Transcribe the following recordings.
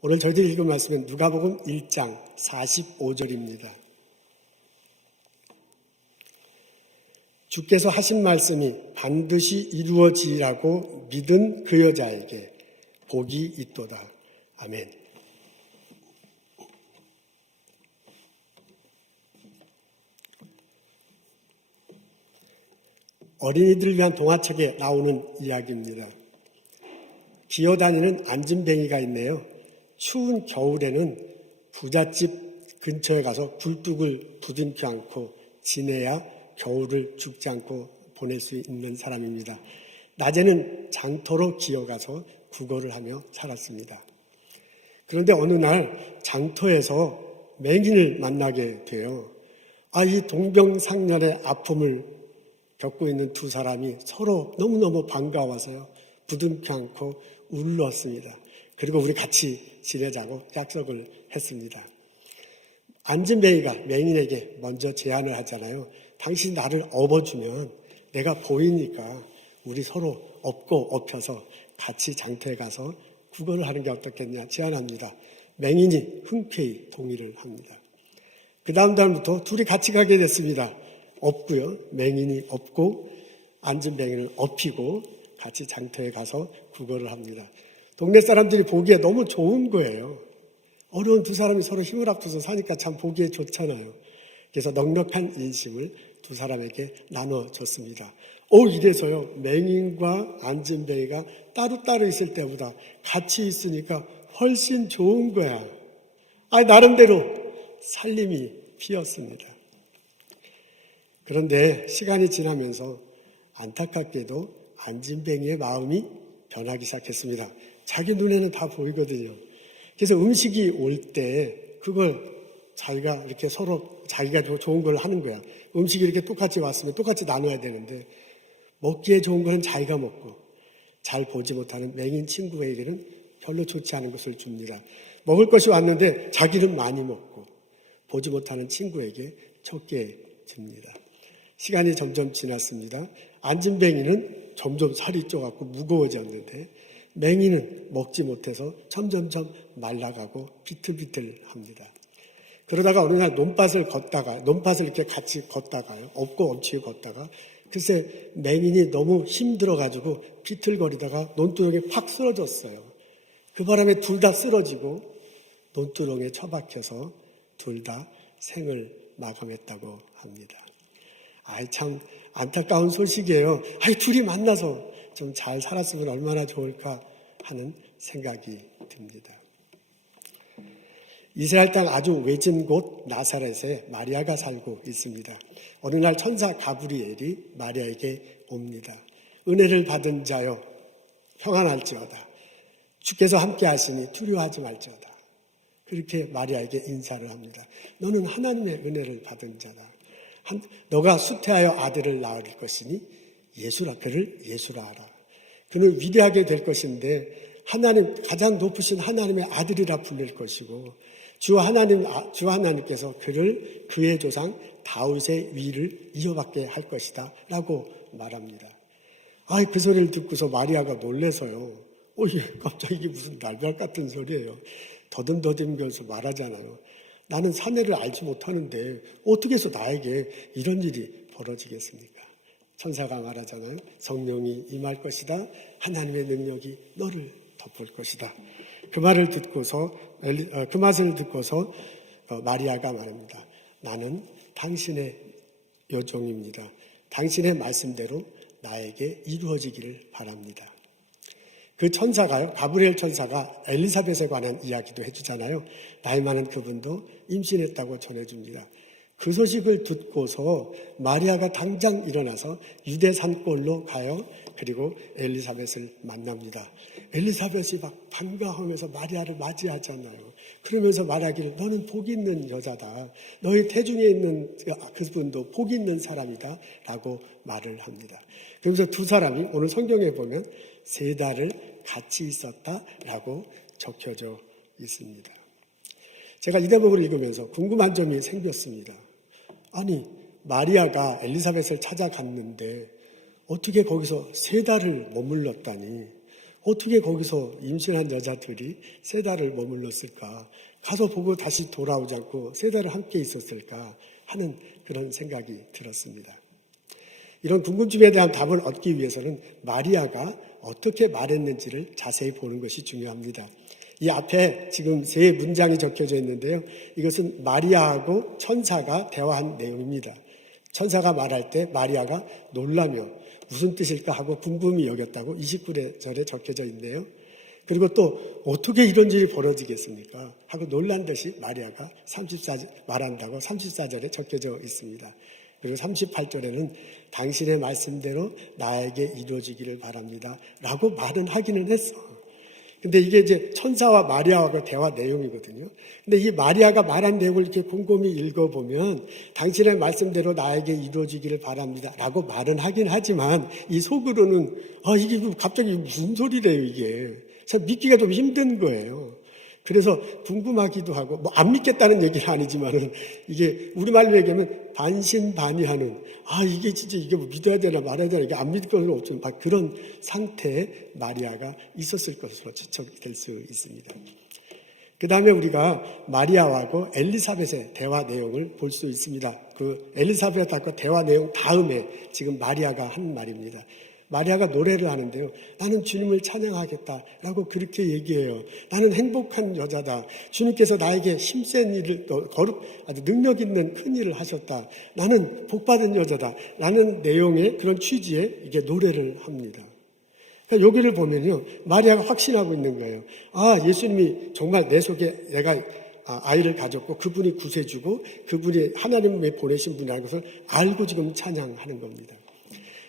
오늘 저희들이 읽은 말씀은 누가복음 1장 45절입니다. 주께서 하신 말씀이 반드시 이루어지리라고 믿은 그 여자에게 복이 있도다. 아멘. 어린이들을 위한 동화책에 나오는 이야기입니다. 기어다니는 안진뱅이가 있네요. 추운 겨울에는 부잣집 근처에 가서 굴뚝을 부둥켜 안고 지내야 겨울을 죽지 않고 보낼 수 있는 사람입니다. 낮에는 장터로 기어가서 구걸을 하며 살았습니다. 그런데 어느 날 장터에서 맹인을 만나게 돼요. 이 동병상련의 아픔을 겪고 있는 두 사람이 서로 너무너무 반가워서요. 부둥켜 안고 울었습니다. 그리고 우리 같이 지내자고 약속을 했습니다. 안진뱅이가 맹인에게 먼저 제안을 하잖아요. 당신 나를 업어주면 내가 보이니까 우리 서로 업고 업혀서 같이 장터에 가서 구걸을 하는 게 어떻겠냐 제안합니다. 맹인이 흔쾌히 동의를 합니다. 그 다음 달부터 둘이 같이 가게 됐습니다. 업고요. 맹인이 업고 안진뱅이는 업히고 같이 장터에 가서 구걸을 합니다. 동네 사람들이 보기에 너무 좋은 거예요. 어려운 두 사람이 서로 힘을 합쳐서 사니까 참 보기에 좋잖아요. 그래서 넉넉한 인심을 두 사람에게 나눠줬습니다. 이래서요. 맹인과 안진뱅이가 따로따로 있을 때보다 같이 있으니까 훨씬 좋은 거야. 나름대로 살림이 피었습니다. 그런데 시간이 지나면서 안타깝게도 안진뱅이의 마음이 변하기 시작했습니다. 자기 눈에는 다 보이거든요. 그래서 음식이 올 때 그걸 자기가 이렇게 서로 자기가 좋은 걸 하는 거야. 음식이 이렇게 똑같이 왔으면 똑같이 나눠야 되는데 먹기에 좋은 거는 자기가 먹고 잘 보지 못하는 맹인 친구에게는 별로 좋지 않은 것을 줍니다. 먹을 것이 왔는데 자기는 많이 먹고 보지 못하는 친구에게 적게 줍니다. 시간이 점점 지났습니다. 안진뱅이는 점점 살이 쪄갖고 무거워졌는데 맹이는 먹지 못해서 점점점 말라가고 비틀비틀합니다. 그러다가 어느 날 논밭을 이렇게 같이 걷다가요. 업고 엎치고 걷다가 글쎄 맹인이 너무 힘들어가지고 비틀거리다가 논두렁에 팍 쓰러졌어요. 그 바람에 둘 다 쓰러지고 논두렁에 처박혀서 둘 다 생을 마감했다고 합니다. 참 안타까운 소식이에요. 둘이 만나서 좀 잘 살았으면 얼마나 좋을까 하는 생각이 듭니다. 이스라엘 땅 아주 외진 곳 나사렛에 마리아가 살고 있습니다. 어느 날 천사 가브리엘이 마리아에게 옵니다. 은혜를 받은 자여 평안할지어다. 주께서 함께 하시니 두려워하지 말지어다. 그렇게 마리아에게 인사를 합니다. 너는 하나님의 은혜를 받은 자다. 너가 수태하여 아들을 낳을 것이니 그를 예수라 하라. 그는 위대하게 될 것인데 가장 높으신 하나님의 아들이라 불릴 것이고 주 하나님께서 그를 그의 조상 다윗의 위를 이어받게 할 것이다 라고 말합니다. 그 소리를 듣고서 마리아가 놀래서요. 갑자기 이게 무슨 날벼락 같은 소리예요. 더듬더듬면서 말하잖아요. 나는 사내를 알지 못하는데 어떻게 해서 나에게 이런 일이 벌어지겠습니까? 천사가 말하잖아요. 성령이 임할 것이다. 하나님의 능력이 너를 덮을 것이다. 그 맛을 듣고서 마리아가 말합니다. 나는 당신의 여종입니다. 당신의 말씀대로 나에게 이루어지기를 바랍니다. 그 천사가요, 가브리엘 천사가 엘리사벳에 관한 이야기도 해주잖아요. 나이 많은 그분도 임신했다고 전해줍니다. 그 소식을 듣고서 마리아가 당장 일어나서 유대 산골로 가요. 그리고 엘리사벳을 만납니다. 엘리사벳이 막 반가워하면서 마리아를 맞이하잖아요. 그러면서 말하기를 너는 복 있는 여자다. 너희 태중에 있는 그분도 복 있는 사람이다 라고 말을 합니다. 그러면서 두 사람이 오늘 성경에 보면 3달을 같이 있었다라고 적혀져 있습니다. 제가 이 대목을 읽으면서 궁금한 점이 생겼습니다. 마리아가 엘리사벳을 찾아갔는데 어떻게 거기서 3달을 머물렀다니 어떻게 거기서 임신한 여자들이 3달을 머물렀을까? 가서 보고 다시 돌아오지 않고 3달을 함께 있었을까? 하는 그런 생각이 들었습니다. 이런 궁금증에 대한 답을 얻기 위해서는 마리아가 어떻게 말했는지를 자세히 보는 것이 중요합니다. 이 앞에 지금 3문장이 적혀져 있는데요. 이것은 마리아하고 천사가 대화한 내용입니다. 천사가 말할 때 마리아가 놀라며 무슨 뜻일까 하고 궁금히 여겼다고 29절에 적혀져 있네요. 그리고 또 어떻게 이런 일이 벌어지겠습니까? 하고 놀란 듯이 마리아가 말한다고 34절에 적혀져 있습니다. 그리고 38절에는 당신의 말씀대로 나에게 이루어지기를 바랍니다. 라고 말은 하기는 했어. 근데 이게 이제 천사와 마리아와 대화 내용이거든요. 근데 이 마리아가 말한 내용을 이렇게 곰곰이 읽어보면 당신의 말씀대로 나에게 이루어지기를 바랍니다. 라고 말은 하긴 하지만 이 속으로는 이게 갑자기 무슨 소리래요 이게. 참 믿기가 좀 힘든 거예요. 그래서 궁금하기도 하고 안 믿겠다는 얘기는 아니지만은 이게 우리말로 얘기하면 반신반의하는 이게 진짜 이게 믿어야 되나 말아야 되나 이게 안 믿을 건 없지만 그런 상태에 마리아가 있었을 것으로 추측될 수 있습니다. 그 다음에 우리가 마리아하고 엘리사벳의 대화 내용을 볼 수 있습니다. 그 엘리사벳하고 대화 내용 다음에 지금 마리아가 한 말입니다. 마리아가 노래를 하는데요. 나는 주님을 찬양하겠다라고 그렇게 얘기해요. 나는 행복한 여자다. 주님께서 나에게 힘센 일을 아주 능력 있는 큰 일을 하셨다. 나는 복받은 여자다. 라는 내용의 그런 취지에 이게 노래를 합니다. 그러니까 여기를 보면요. 마리아가 확신하고 있는 거예요. 예수님이 정말 내 속에 내가 아이를 가졌고 그분이 구세주고 그분이 하나님이 보내신 분이라는 것을 알고 지금 찬양하는 겁니다.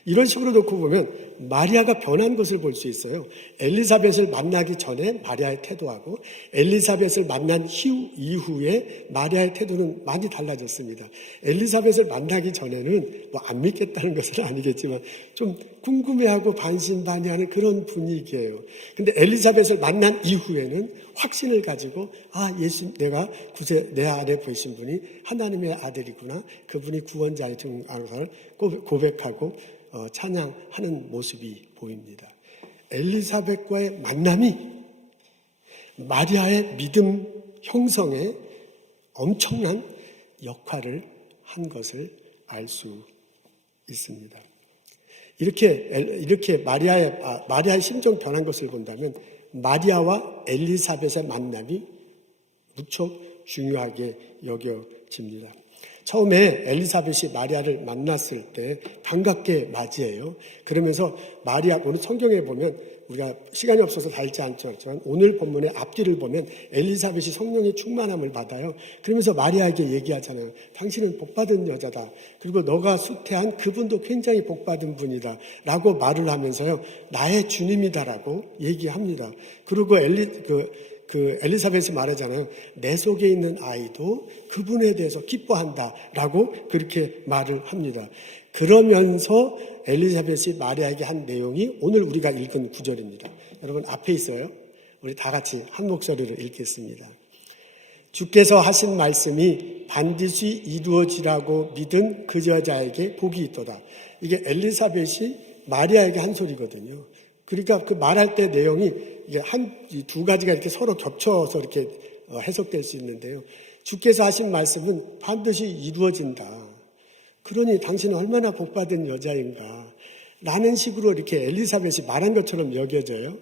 이런 식으로 놓고 보면 마리아가 변한 것을 볼 수 있어요. 엘리사벳을 만나기 전에 마리아의 태도하고 엘리사벳을 만난 이후에 마리아의 태도는 많이 달라졌습니다. 엘리사벳을 만나기 전에는 안 믿겠다는 것은 아니겠지만 좀 궁금해하고 반신반의하는 그런 분위기예요. 근데 엘리사벳을 만난 이후에는 확신을 가지고 예수 내가 내 안에 보이신 분이 하나님의 아들이구나. 그분이 구원자의 증거를 고백하고 찬양하는 모습이 보입니다. 엘리사벳과의 만남이 마리아의 믿음 형성에 엄청난 역할을 한 것을 알 수 있습니다. 이렇게 마리아의 심정 변한 것을 본다면 마리아와 엘리사벳의 만남이 무척 중요하게 여겨집니다. 처음에 엘리사벳이 마리아를 만났을 때 반갑게 맞이해요. 그러면서 마리아, 오늘 성경에 보면 우리가 시간이 없어서 다 읽지 않지만 오늘 본문의 앞뒤를 보면 엘리사벳이 성령의 충만함을 받아요. 그러면서 마리아에게 얘기하잖아요. 당신은 복받은 여자다. 그리고 너가 수태한 그분도 굉장히 복받은 분이다. 라고 말을 하면서요. 나의 주님이다라고 얘기합니다. 그리고 엘리사벳이 말하잖아요. 내 속에 있는 아이도 그분에 대해서 기뻐한다. 라고 그렇게 말을 합니다. 그러면서 엘리사벳이 마리아에게 한 내용이 오늘 우리가 읽은 구절입니다. 여러분 앞에 있어요. 우리 다 같이 한 목소리로 읽겠습니다. 주께서 하신 말씀이 반드시 이루어지라고 믿은 그 여자에게 복이 있도다. 이게 엘리사벳이 마리아에게 한 소리거든요. 그러니까 그 말할 때 내용이 이게 두 가지가 이렇게 서로 겹쳐서 이렇게 해석될 수 있는데요. 주께서 하신 말씀은 반드시 이루어진다. 그러니 당신은 얼마나 복받은 여자인가. 라는 식으로 이렇게 엘리사벳이 말한 것처럼 여겨져요.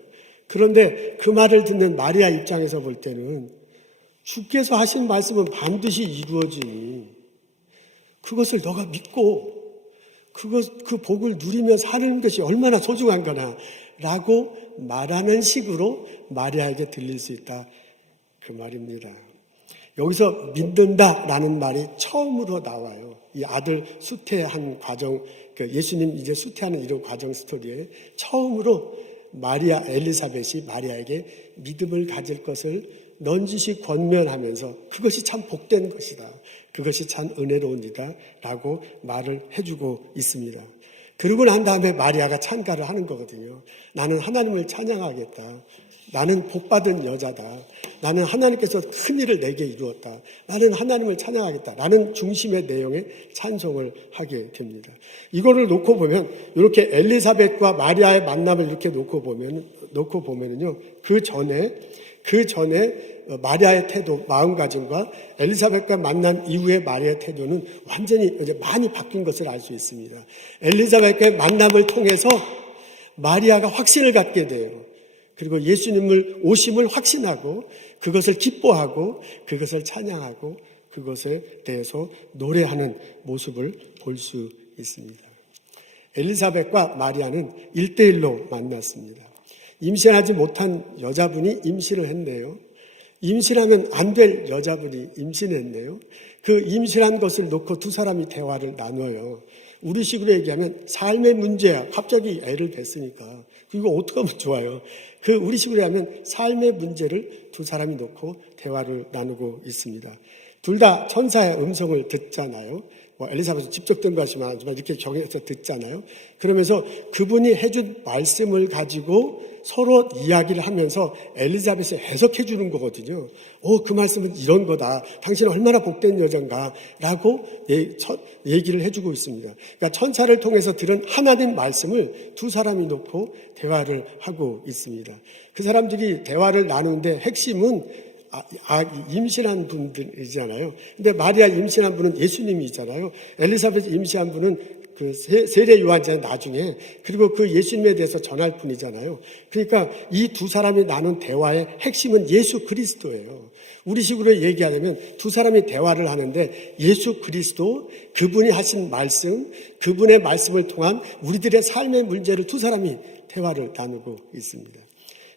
그런데 그 말을 듣는 마리아 입장에서 볼 때는 주께서 하신 말씀은 반드시 이루어지니 그것을 너가 믿고 그 복을 누리며 사는 것이 얼마나 소중한 거나 라고 말하는 식으로 마리아에게 들릴 수 있다. 그 말입니다. 여기서 믿는다라는 말이 처음으로 나와요. 이 아들 수태한 과정, 예수님 이제 수태하는 이런 과정 스토리에 처음으로 엘리사벳이 마리아에게 믿음을 가질 것을 넌지시 권면하면서 그것이 참 복된 것이다. 그것이 참 은혜로운 일이다. 라고 말을 해주고 있습니다. 그러고 난 다음에 마리아가 찬가를 하는 거거든요. 나는 하나님을 찬양하겠다. 나는 복받은 여자다. 나는 하나님께서 큰 일을 내게 이루었다. 나는 하나님을 찬양하겠다. 라는 중심의 내용의 찬송을 하게 됩니다. 이거를 놓고 보면 이렇게 엘리사벳과 마리아의 만남을 이렇게 놓고 보면은요. 그 전에 마리아의 태도, 마음가짐과 엘리사벳과 만난 이후의 마리아의 태도는 완전히 이제 많이 바뀐 것을 알 수 있습니다. 엘리사벳과의 만남을 통해서 마리아가 확신을 갖게 돼요. 그리고 예수님을 오심을 확신하고 그것을 기뻐하고 그것을 찬양하고 그것에 대해서 노래하는 모습을 볼 수 있습니다. 엘리사벳과 마리아는 1대1로 만났습니다. 임신하지 못한 여자분이 임신을 했네요. 임신하면 안 될 여자분이 임신했네요. 그 임신한 것을 놓고 두 사람이 대화를 나눠요. 우리식으로 얘기하면 삶의 문제야. 갑자기 애를 뱄으니까. 이거 어떻게 하면 좋아요? 그 우리식으로 하면 삶의 문제를 두 사람이 놓고 대화를 나누고 있습니다. 둘 다 천사의 음성을 듣잖아요. 엘리사벳은 직접 든 것이지만 이렇게 경외해서 듣잖아요. 그러면서 그분이 해준 말씀을 가지고 서로 이야기를 하면서 엘리사벳이 해석해 주는 거거든요. 그 말씀은 이런 거다. 당신은 얼마나 복된 여자인가 라고 얘기를 해주고 있습니다. 그러니까 천사를 통해서 들은 하나님 말씀을 두 사람이 놓고 대화를 하고 있습니다. 그 사람들이 대화를 나누는데 핵심은 임신한 분들이잖아요. 근데 마리아 임신한 분은 예수님이잖아요. 엘리사벳 임신한 분은 그 세례 요한자는 나중에, 그리고 그 예수님에 대해서 전할 뿐이잖아요. 그러니까 이 두 사람이 나눈 대화의 핵심은 예수 그리스도예요. 우리식으로 얘기하자면 두 사람이 대화를 하는데 예수 그리스도, 그분이 하신 말씀, 그분의 말씀을 통한 우리들의 삶의 문제를 두 사람이 대화를 나누고 있습니다.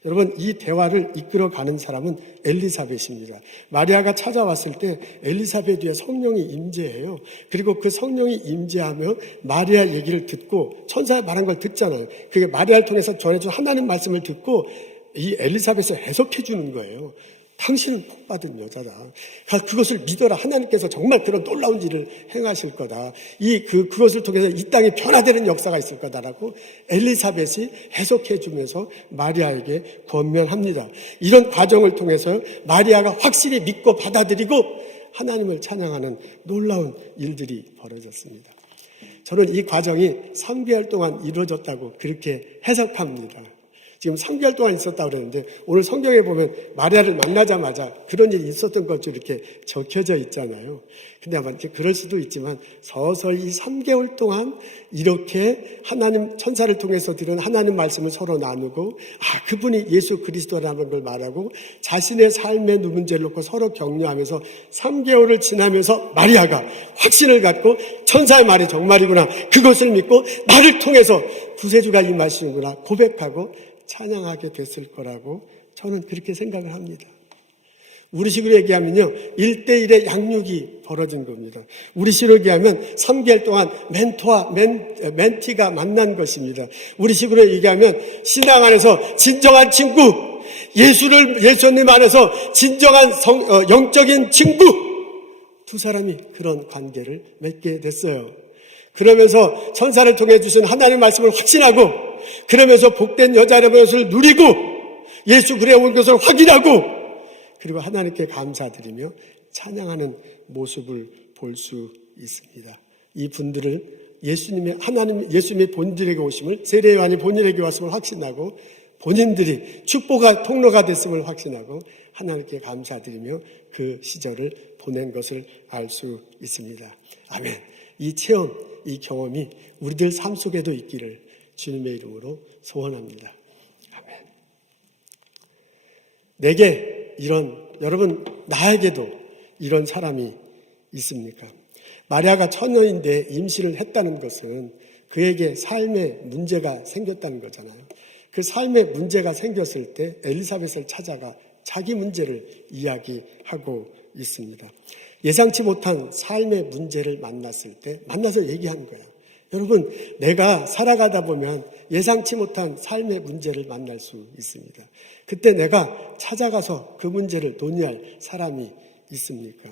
여러분, 이 대화를 이끌어가는 사람은 엘리사벳입니다. 마리아가 찾아왔을 때 엘리사벳 위에 성령이 임재해요. 그리고 그 성령이 임재하며 마리아 얘기를 듣고 천사가 말한 걸 듣잖아요. 그게 마리아를 통해서 전해준 하나님 말씀을 듣고 이 엘리사벳을 해석해 주는 거예요. 당신은 복받은 여자다. 그것을 믿어라. 하나님께서 정말 그런 놀라운 일을 행하실 거다. 그것을 통해서 이 땅이 변화되는 역사가 있을 거다라고 엘리사벳이 해석해 주면서 마리아에게 권면합니다. 이런 과정을 통해서 마리아가 확실히 믿고 받아들이고 하나님을 찬양하는 놀라운 일들이 벌어졌습니다. 저는 이 과정이 3개월 동안 이루어졌다고 그렇게 해석합니다. 지금 3개월 동안 있었다고 그랬는데 오늘 성경에 보면 마리아를 만나자마자 그런 일이 있었던 것처럼 이렇게 적혀져 있잖아요. 근데 아마 그럴 수도 있지만 서서히 3개월 동안 이렇게 하나님 천사를 통해서 들은 하나님 말씀을 서로 나누고 그분이 예수 그리스도라는 걸 말하고 자신의 삶의 문제를 놓고 서로 격려하면서 3개월을 지나면서 마리아가 확신을 갖고 천사의 말이 정말이구나, 그것을 믿고 나를 통해서 구세주가 임하시는구나 고백하고 찬양하게 됐을 거라고 저는 그렇게 생각을 합니다. 우리식으로 얘기하면요, 1대1의 양육이 벌어진 겁니다. 우리식으로 얘기하면 3개월 동안 멘토와 멘티가 만난 것입니다. 우리식으로 얘기하면 신앙 안에서 진정한 친구, 예수님 안에서 진정한 영적인 친구, 두 사람이 그런 관계를 맺게 됐어요. 그러면서 천사를 통해 주신 하나님의 말씀을 확신하고, 그러면서 복된 여자라는 것을 누리고 예수 그리스도에 온 것을 확인하고, 그리고 하나님께 감사드리며 찬양하는 모습을 볼 수 있습니다. 이 분들을 예수님의 본인들에게 오심을, 세례 요한이 본인에게 왔음을 확신하고 본인들이 축복의 통로가 됐음을 확신하고 하나님께 감사드리며 그 시절을 보낸 것을 알 수 있습니다. 아멘. 이 체험, 이 경험이 우리들 삶 속에도 있기를 주님의 이름으로 소원합니다. 아멘. 내게 여러분, 나에게도 이런 사람이 있습니까? 마리아가 처녀인데 임신을 했다는 것은 그에게 삶의 문제가 생겼다는 거잖아요. 그 삶의 문제가 생겼을 때 엘리사벳을 찾아가 자기 문제를 이야기하고 있습니다. 예상치 못한 삶의 문제를 만나서 얘기하는 거예요. 여러분, 내가 살아가다 보면 예상치 못한 삶의 문제를 만날 수 있습니다. 그때 내가 찾아가서 그 문제를 논의할 사람이 있습니까?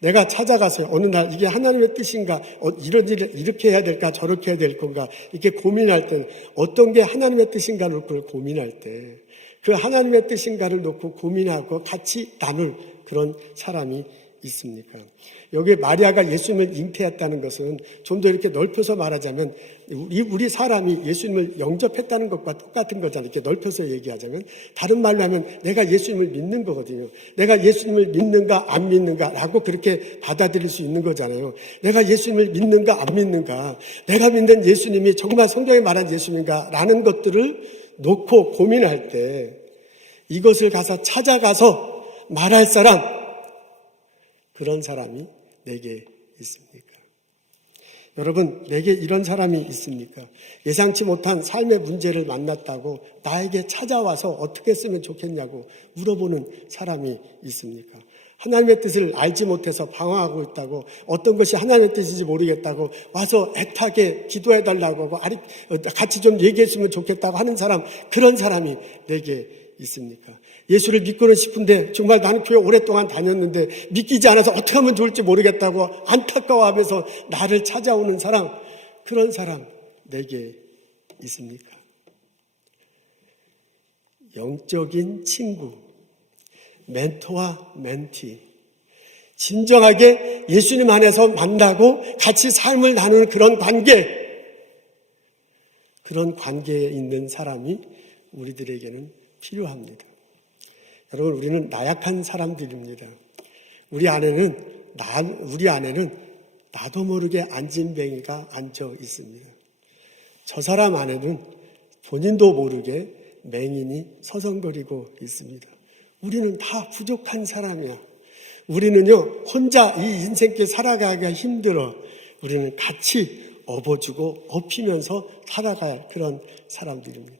내가 찾아가서 어느 날 이게 하나님의 뜻인가, 이런 일을 이렇게 해야 될까, 저렇게 해야 될 건가, 이렇게 고민할 때 어떤 게 하나님의 뜻인가를 그걸 고민할 때 그 하나님의 뜻인가를 놓고 고민하고 같이 나눌 그런 사람이 있습니까? 여기 마리아가 예수님을 잉태했다는 것은 좀 더 이렇게 넓혀서 말하자면 우리 사람이 예수님을 영접했다는 것과 똑같은 거잖아요. 이렇게 넓혀서 얘기하자면, 다른 말로 하면 내가 예수님을 믿는 거거든요. 내가 예수님을 믿는가 안 믿는가라고 그렇게 받아들일 수 있는 거잖아요. 내가 예수님을 믿는가 안 믿는가, 내가 믿는 예수님이 정말 성경에 말한 예수님인가 라는 것들을 놓고 고민할 때 이것을 가서 찾아가서 말할 사람, 그런 사람이 내게 있습니까? 여러분, 내게 이런 사람이 있습니까? 예상치 못한 삶의 문제를 만났다고 나에게 찾아와서 어떻게 쓰면 좋겠냐고 물어보는 사람이 있습니까? 하나님의 뜻을 알지 못해서 방황하고 있다고, 어떤 것이 하나님의 뜻인지 모르겠다고 와서 애타게 기도해달라고 하고 같이 좀 얘기했으면 좋겠다고 하는 사람, 그런 사람이 내게 있습니까? 예수를 믿고는 싶은데 정말 나는 교회 오랫동안 다녔는데 믿기지 않아서 어떻게 하면 좋을지 모르겠다고 안타까워하면서 나를 찾아오는 사람, 그런 사람 내게 있습니까? 영적인 친구, 멘토와 멘티, 진정하게 예수님 안에서 만나고 같이 삶을 나누는 그런 관계, 그런 관계에 있는 사람이 우리들에게는 필요합니다. 여러분, 우리는 나약한 사람들입니다. 우리 안에는 나도 모르게 안진뱅이가 앉아 있습니다. 저 사람 안에는 본인도 모르게 맹인이 서성거리고 있습니다. 우리는 다 부족한 사람이야. 우리는요, 혼자 이 인생길 살아가기가 힘들어. 우리는 같이 업어주고 업히면서 살아가야 할 그런 사람들입니다.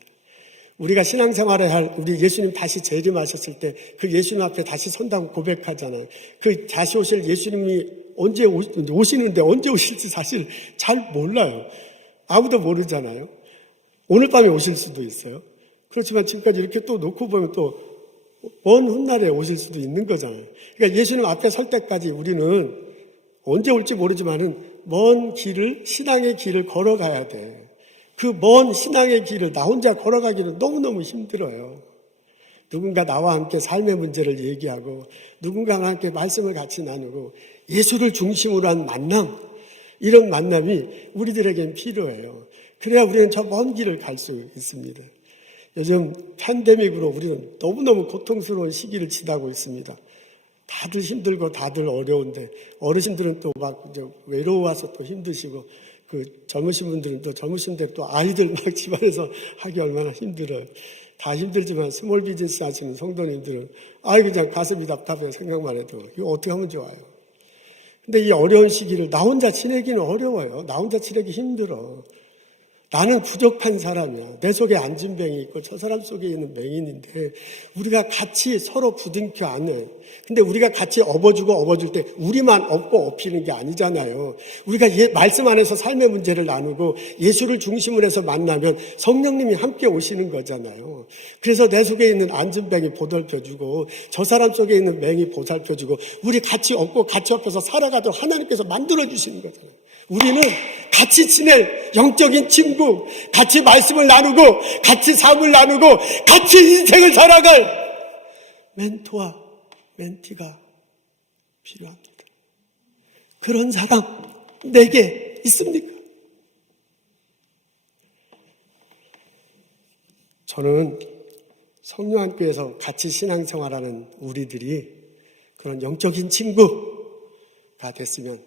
우리가 신앙생활을 할, 우리 예수님 다시 재림하셨을 때 그 예수님 앞에 다시 선다고 고백하잖아요. 그 다시 오실 예수님이 언제 오시는데 언제 오실지 사실 잘 몰라요. 아무도 모르잖아요. 오늘 밤에 오실 수도 있어요. 그렇지만 지금까지 이렇게 또 놓고 보면 또 먼 훗날에 오실 수도 있는 거잖아요. 그러니까 예수님 앞에 설 때까지 우리는 언제 올지 모르지만은 먼 길을, 신앙의 길을 걸어가야 돼. 그 먼 신앙의 길을 나 혼자 걸어가기는 너무너무 힘들어요. 누군가 나와 함께 삶의 문제를 얘기하고 누군가와 함께 말씀을 같이 나누고 예수를 중심으로 한 만남, 이런 만남이 우리들에겐 필요해요. 그래야 우리는 저 먼 길을 갈 수 있습니다. 요즘 팬데믹으로 우리는 너무너무 고통스러운 시기를 지나고 있습니다. 다들 힘들고 다들 어려운데 어르신들은 또 막 외로워서 또 힘드시고, 그 젊으신 분들은 또 젊으신데 또 아이들 막 집안에서 하기 얼마나 힘들어요. 다 힘들지만 스몰 비즈니스 하시는 성도님들은 그냥 가슴이 답답해요. 생각만 해도. 이거 어떻게 하면 좋아요. 근데 이 어려운 시기를 나 혼자 지내기는 어려워요. 나 혼자 지내기 힘들어. 나는 부족한 사람이야. 내 속에 안진뱅이 있고 저 사람 속에 있는 맹인인데 우리가 같이 서로 부둥켜 안아요. 근데 우리가 같이 업어주고 업어줄 때 우리만 업고 업히는 게 아니잖아요. 우리가 말씀 안에서 삶의 문제를 나누고 예수를 중심으로 해서 만나면 성령님이 함께 오시는 거잖아요. 그래서 내 속에 있는 안진뱅이 보살펴주고 저 사람 속에 있는 맹이 보살펴주고 우리 같이 업고 같이 업혀서 살아가도록 하나님께서 만들어주시는 거잖아요. 우리는 같이 지낼 영적인 친구, 같이 말씀을 나누고 같이 삶을 나누고 같이 인생을 살아갈 멘토와 멘티가 필요합니다. 그런 사람 내게 있습니까? 저는 성령함교회에서 같이 신앙생활하는 우리들이 그런 영적인 친구가 됐으면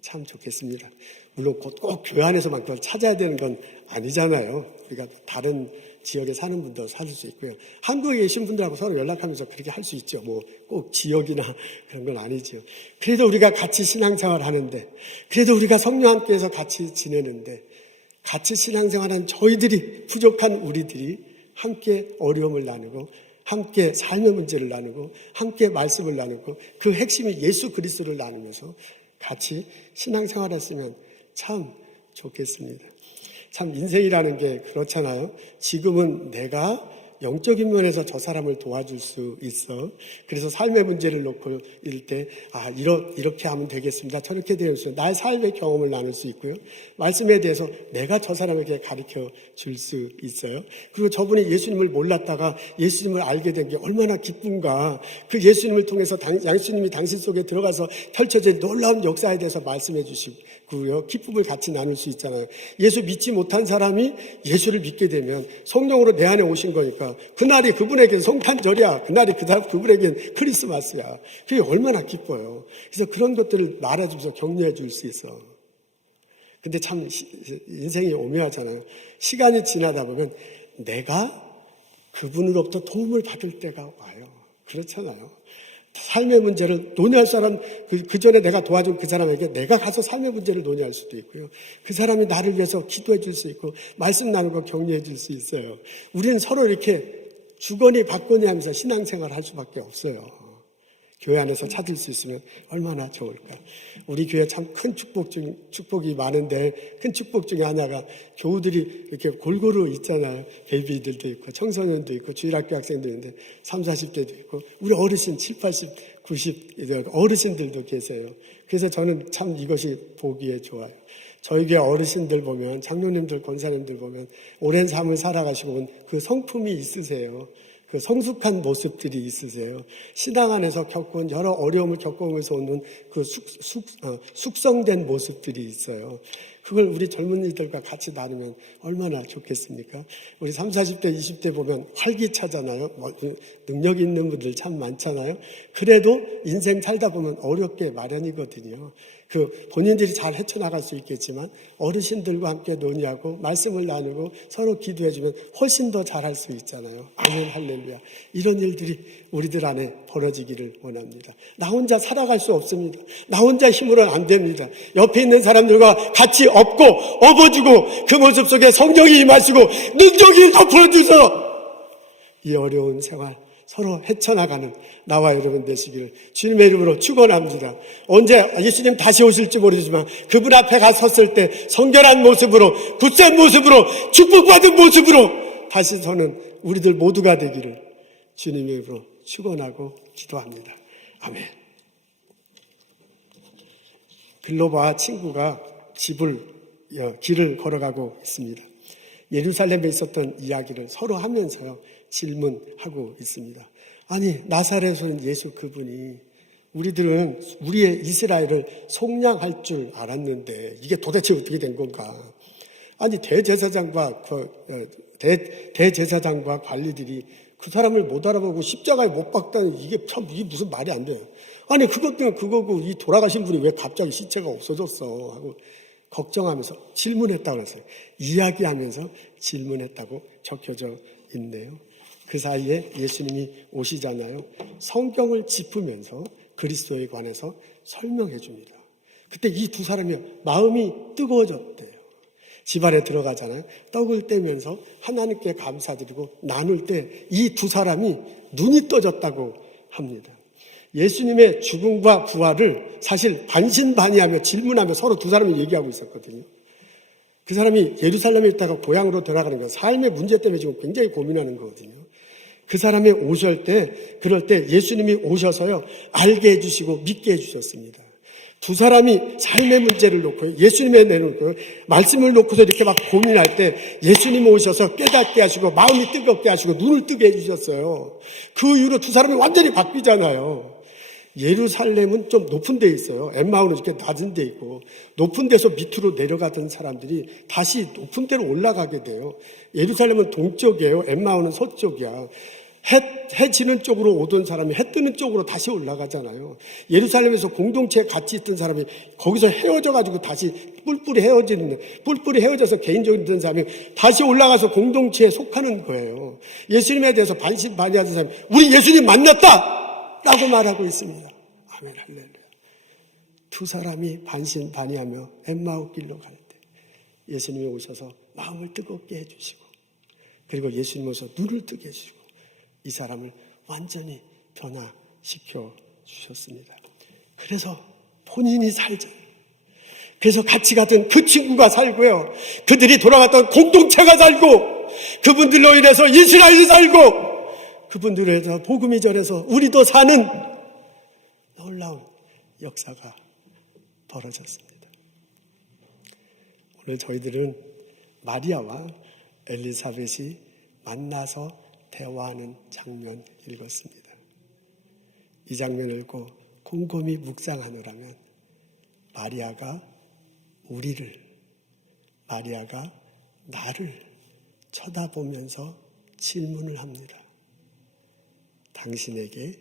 참 좋겠습니다. 물론 꼭 교회 안에서만 그걸 찾아야 되는 건 아니잖아요. 우리가 다른 지역에 사는 분도 살 수 있고요. 한국에 계신 분들하고 서로 연락하면서 그렇게 할 수 있죠. 뭐 꼭 지역이나 그런 건 아니죠. 그래도 우리가 같이 신앙생활 하는데, 그래도 우리가 성령 함께해서 같이 지내는데, 같이 신앙생활한 저희들이, 부족한 우리들이 함께 어려움을 나누고 함께 삶의 문제를 나누고 함께 말씀을 나누고 그 핵심이 예수 그리스도를 나누면서 같이 신앙생활했으면 참 좋겠습니다. 참 인생이라는 게 그렇잖아요. 지금은 내가 영적인 면에서 저 사람을 도와줄 수 있어. 그래서 삶의 문제를 놓고 이럴 때 이렇게 하면 되겠습니다. 저렇게 되면서 나의 삶의 경험을 나눌 수 있고요. 말씀에 대해서 내가 저 사람에게 가르쳐 줄 수 있어요. 그리고 저분이 예수님을 몰랐다가 예수님을 알게 된 게 얼마나 기쁜가. 그 예수님을 통해서 예수님이 당신 속에 들어가서 펼쳐진 놀라운 역사에 대해서 말씀해 주시고요. 기쁨을 같이 나눌 수 있잖아요. 예수 믿지 못한 사람이 예수를 믿게 되면 성령으로 내 안에 오신 거니까 그날이 그분에게는 성탄절이야. 그날이 그분에게는 크리스마스야. 그게 얼마나 기뻐요. 그래서 그런 것들을 말해주면서 격려해 줄 수 있어. 근데 참 인생이 오묘하잖아요. 시간이 지나다 보면 내가 그분으로부터 도움을 받을 때가 와요. 그렇잖아요. 삶의 문제를 논의할 사람, 그 전에 내가 도와준 그 사람에게 내가 가서 삶의 문제를 논의할 수도 있고요. 그 사람이 나를 위해서 기도해 줄 수 있고 말씀 나누고 격려해 줄 수 있어요. 우리는 서로 이렇게 주거니 받거니 하면서 신앙생활을 할 수밖에 없어요. 교회 안에서 찾을 수 있으면 얼마나 좋을까. 우리 교회 참 큰 축복이 많은데 큰 축복 중에 하나가 교우들이 이렇게 골고루 있잖아요. 베이비들도 있고 청소년도 있고 주일학교 학생도 있는데 30, 40대도 있고 우리 어르신 7, 80, 90 어르신들도 계세요. 그래서 저는 참 이것이 보기에 좋아요. 저희 교회 어르신들 보면 장로님들 권사님들 보면 오랜 삶을 살아가시고 온 그 성품이 있으세요. 그 성숙한 모습들이 있으세요. 신앙 안에서 겪은 여러 어려움을 겪으면서 오는 그 숙성된 모습들이 있어요. 그걸 우리 젊은이들과 같이 나누면 얼마나 좋겠습니까? 우리 30, 40대, 20대 보면 활기차잖아요. 능력 있는 분들 참 많잖아요. 그래도 인생 살다 보면 어렵게 마련이거든요. 본인들이 잘 헤쳐나갈 수 있겠지만 어르신들과 함께 논의하고 말씀을 나누고 서로 기도해주면 훨씬 더 잘할 수 있잖아요. 아멘, 할렐루야. 이런 일들이 우리들 안에 벌어지기를 원합니다. 나 혼자 살아갈 수 없습니다. 나 혼자 힘으로는 안 됩니다. 옆에 있는 사람들과 같이 업고 업어주고 그 모습 속에 성령이 임하시고 능력이 덮어주셔서 이 어려운 생활 서로 헤쳐나가는 나와 여러분 되시기를 주님의 이름으로 축원합니다. 언제 예수님 다시 오실지 모르지만 그분 앞에 가 섰을 때 성결한 모습으로 굳센 모습으로 축복받은 모습으로 다시 서는 우리들 모두가 되기를 주님의 이름으로 축원하고 기도합니다. 아멘. 글로바와 친구가 길을 걸어가고 있습니다. 예루살렘에 있었던 이야기를 서로 하면서요 질문하고 있습니다. 아니 나사렛은 예수 그분이 우리들은 우리의 이스라엘을 속량할 줄 알았는데 이게 도대체 어떻게 된 건가? 아니 대제사장과 대제사장과 관리들이 그 사람을 못 알아보고 십자가에 못 박다니 이게 무슨 말이 안 돼요. 아니 그것도 그거고 이 돌아가신 분이 왜 갑자기 시체가 없어졌어 하고 걱정하면서 질문했다고 그랬어요. 이야기하면서 질문했다고 적혀져 있네요. 그 사이에 예수님이 오시잖아요. 성경을 짚으면서 그리스도에 관해서 설명해 줍니다. 그때 이 두 사람이 마음이 뜨거워졌대요. 집안에 들어가잖아요. 떡을 떼면서 하나님께 감사드리고 나눌 때 이 두 사람이 눈이 떠졌다고 합니다. 예수님의 죽음과 부활을 사실 반신반의하며 질문하며 서로 두 사람이 얘기하고 있었거든요. 그 사람이 예루살렘에 있다가 고향으로 돌아가는 거예요. 삶의 문제 때문에 지금 굉장히 고민하는 거거든요. 그 사람이 그럴 때 예수님이 오셔서요, 알게 해주시고 믿게 해주셨습니다. 두 사람이 삶의 문제를 놓고 예수님에 내놓고 말씀을 놓고서 이렇게 막 고민할 때 예수님 오셔서 깨닫게 하시고 마음이 뜨겁게 하시고 눈을 뜨게 해주셨어요. 그 이후로 두 사람이 완전히 바뀌잖아요. 예루살렘은 좀 높은 데 있어요. 엠마오는 이렇게 낮은 데 있고 높은 데서 밑으로 내려가던 사람들이 다시 높은 데로 올라가게 돼요. 예루살렘은 동쪽이에요. 엠마오는 서쪽이야. 해 지는 쪽으로 오던 사람이 해 뜨는 쪽으로 다시 올라가잖아요. 예루살렘에서 공동체에 같이 있던 사람이 거기서 헤어져가지고 다시 뿔뿔이 헤어져서 개인적인 있던 사람이 다시 올라가서 공동체에 속하는 거예요. 예수님에 대해서 반신반의하던 사람이 우리 예수님 만났다! 라고 말하고 있습니다. 아멘, 할렐루야. 두 사람이 반신반의하며 엠마오 길로 갈 때 예수님이 오셔서 마음을 뜨겁게 해주시고 그리고 예수님 오셔서 눈을 뜨게 해주시고 이 사람을 완전히 변화시켜 주셨습니다. 그래서 본인이 살죠. 그래서 같이 가던 그 친구가 살고요. 그들이 돌아갔던 공동체가 살고 그분들로 인해서 이스라엘이 살고 그분들로 인해서 복음이 전해서 우리도 사는 놀라운 역사가 벌어졌습니다. 오늘 저희들은 마리아와 엘리사벳이 만나서 대화하는 장면 읽었습니다. 이 장면 읽고 곰곰이 묵상하노라면 마리아가 나를 쳐다보면서 질문을 합니다. 당신에게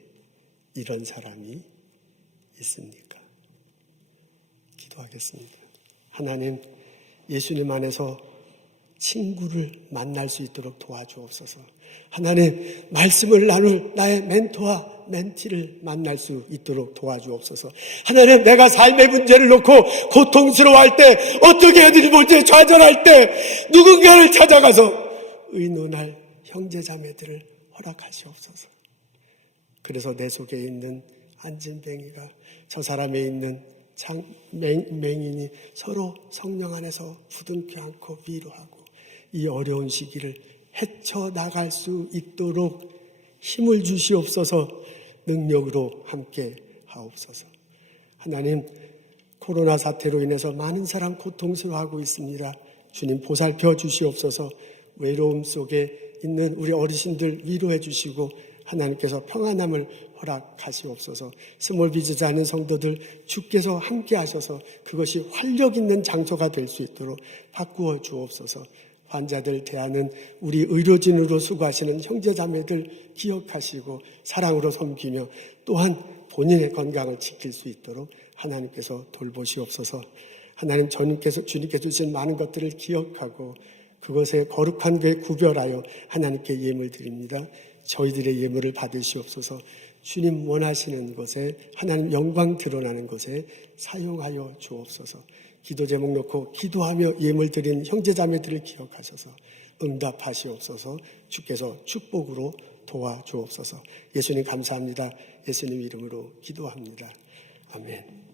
이런 사람이 있습니까? 기도하겠습니다. 하나님, 예수님 안에서 친구를 만날 수 있도록 도와주옵소서. 하나님, 말씀을 나눌 나의 멘토와 멘티를 만날 수 있도록 도와주옵소서. 하나님, 내가 삶의 문제를 놓고 고통스러워할 때, 어떻게 해야 되는지 모르겠 좌절할 때 누군가를 찾아가서 의논할 형제자매들을 허락하시옵소서. 그래서 내 속에 있는 안진뱅이가 저 사람에 있는 맹인이 서로 성령 안에서 부둥켜 안고 위로하고 이 어려운 시기를 헤쳐나갈 수 있도록 힘을 주시옵소서. 능력으로 함께 하옵소서. 하나님, 코로나 사태로 인해서 많은 사람 고통스러워하고 있습니다. 주님 보살펴 주시옵소서. 외로움 속에 있는 우리 어르신들 위로해 주시고 하나님께서 평안함을 허락하시옵소서. 스몰비즈 하는 성도들 주께서 함께 하셔서 그것이 활력 있는 장소가 될 수 있도록 바꾸어 주옵소서. 환자들 대하는 우리 의료진으로 수고하시는 형제자매들 기억하시고 사랑으로 섬기며 또한 본인의 건강을 지킬 수 있도록 하나님께서 돌보시옵소서. 하나님, 주님께서 주신 많은 것들을 기억하고 그것에 거룩한 게 구별하여 하나님께 예물 드립니다. 저희들의 예물을 받으시옵소서. 주님 원하시는 것에, 하나님 영광 드러나는 것에 사용하여 주옵소서. 기도 제목 놓고 기도하며 예물 드린 형제자매들을 기억하셔서 응답하시옵소서. 주께서 축복으로 도와주옵소서. 예수님 감사합니다. 예수님 이름으로 기도합니다. 아멘.